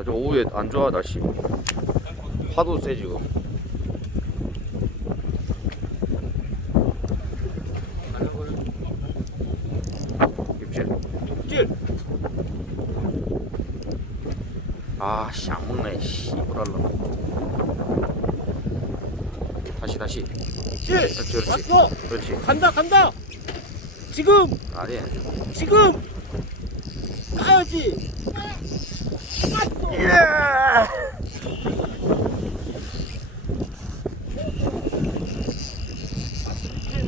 야, 저 오후에 안 좋아 날씨. 파도 세 지금. 입질. 찔. 아, 씨, 안 먹네, 씨, 불알라. 다시, 다시. 찔. 그렇지, 그렇지. 왔어. 그렇지. 간다 간다. 지금 아니, 지금 까야지. 예!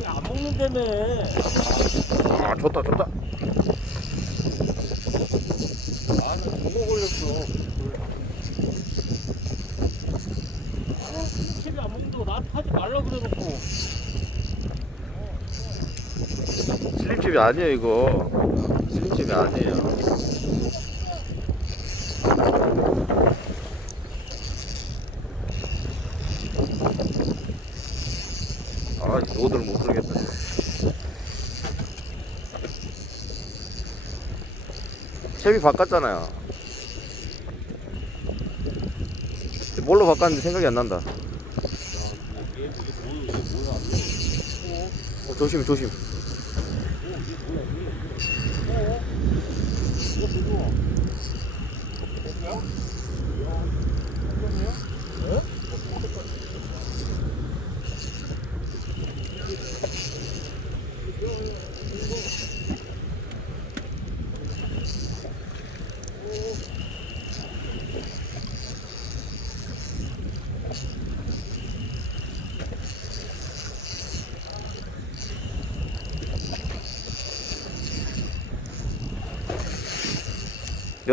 안 먹는다며. 아, 좋다, 좋다. 아, 나 저거 걸렸어. 아, 칩이 안 먹는다고 나한테 하지 말라 그래놓고. 슬림칩이 아니에요, 이거. 슬림칩이 아니에요. 아, 이 노드를 못 들겠다. 채비 바꿨잖아요. 뭘로 바꿨는지 생각이 안 난다. 어, 조심, 조심.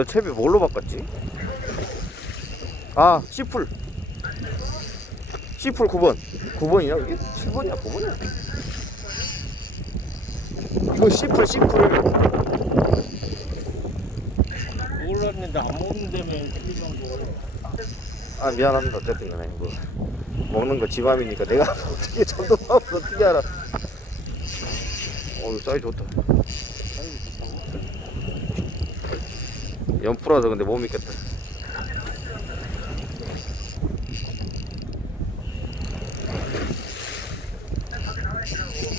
야, 채비 뭘로 바꿨지? 아, C풀. C풀 9번. 9번이야, 이게? 7번이야, 9번이야? 이거 C풀, C풀. 몰랐는데 안 먹는다며. 아, 미안합니다. 어쨌든 간에. 뭐, 먹는 거 지맘이니까 내가 어떻게 전도하면 어떻게 알아. 어, 이거 사이즈 좋다. 연프라서 근데 못 믿겠다.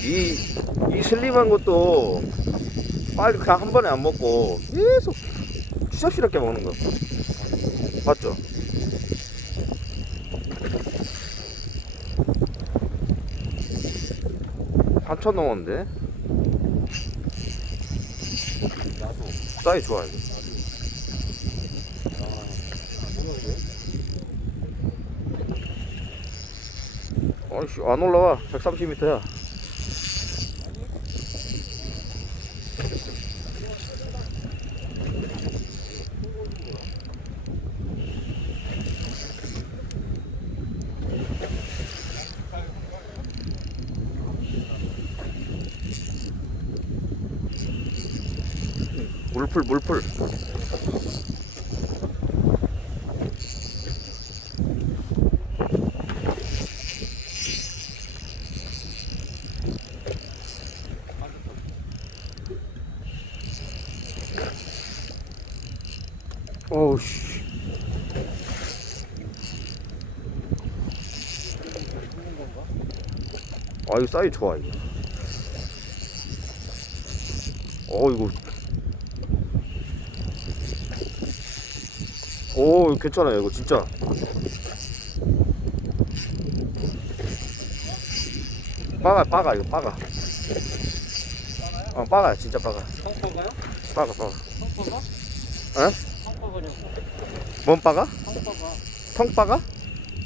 이, 이 슬림한 것도 빨리 그냥 한 번에 안 먹고 계속 추잡스럽게 먹는 거. 맞죠? 한천 넘었는데? 사이즈 좋아, 이거. 아이씨, 안 올라와. 130m야. 물풀, 물풀. 어우 씨. 아 이거 사이즈 좋아 이거. 어 이거. 오 괜찮아요 이거 진짜. 빠가 빠가 이거 빠가. 어 빠가 진짜 빠가. 성과가요? 빠가 빠가. 성과가? 에? 뭔 빠가? 성과가. 통빠가?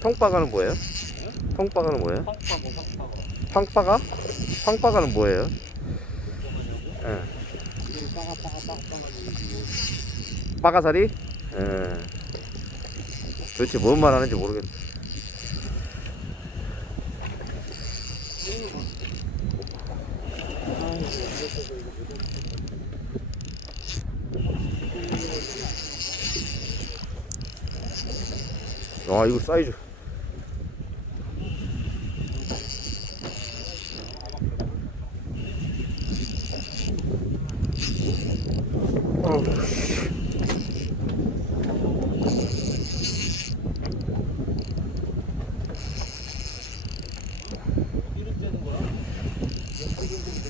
통빠가는 뭐예요? 통빠가는 뭐예요? 성과가. 황빠가? 황빠가는 뭐예요? 예. 이게 빠가 빠가 빠가 빠가 이거. 빠가사리? 예. 도대체 뭔 말 하는지 모르겠네. 아이 와 이거 사이즈.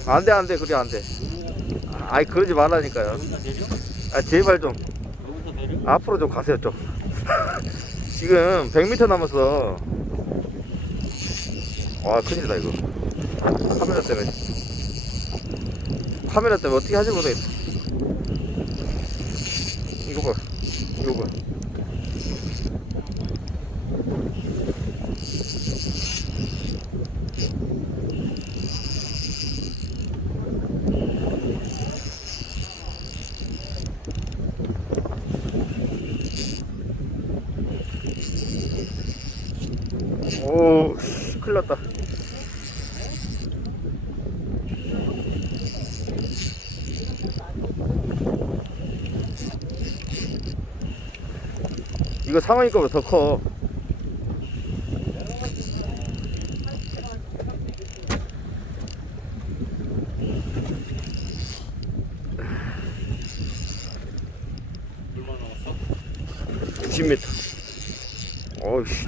안돼 안돼 그래 안돼. 아, 아이 그러지 말라니까요. 아 제발 좀. 앞으로 좀 가세요 좀. 지금 100m 남았어 와 큰일이다 이거. 카메라 때문에. 카메라 때문에 어떻게 하지 못하겠어 이거 봐 이거 봐 오, 씨, 큰일 났다. 이거 상황이 거보다 더 커. 얼마 남았어? 90m. 어이씨.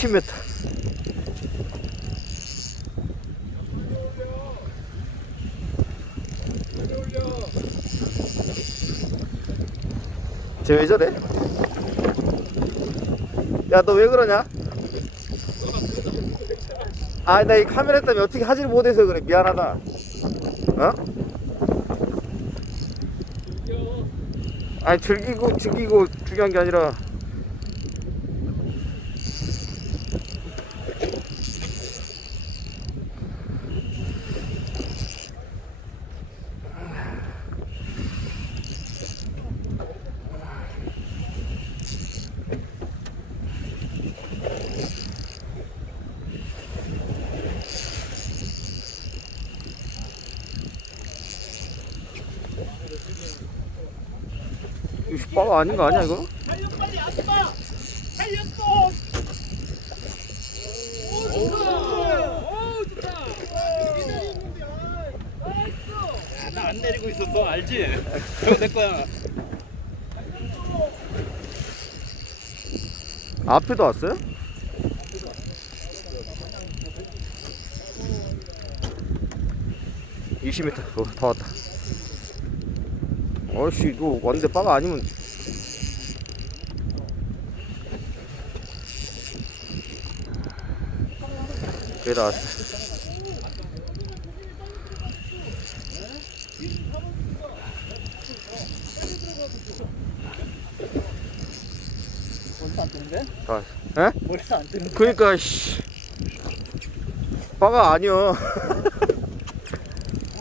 70m. 쟤 왜 저래? 야, 너 왜 그러냐? 아, 나 이 카메라 때문에 어떻게 하질 못해서 그래. 미안하다. 어? 아니, 즐기고, 즐기고 중요한 게 아니라. 빠가 아닌 거 아니야, 이거? 안 내리고 있었어 알지? 저거 내 거야 앞에도 왔어요? (20m) 어, 다 왔다 어이씨 이거 왔는데 빠가 아니면 그래 다 왔어 머리도 안 뜨는데? 다 에? 머리도 안 뜨는데? 그니까 씨 빠가 아니여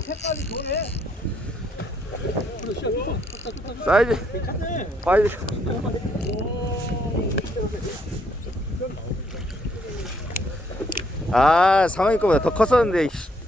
색깔이 좋네. 사이즈 괜찮네. 사이즈 아 상황이 거보다 더 컸었는데 씨.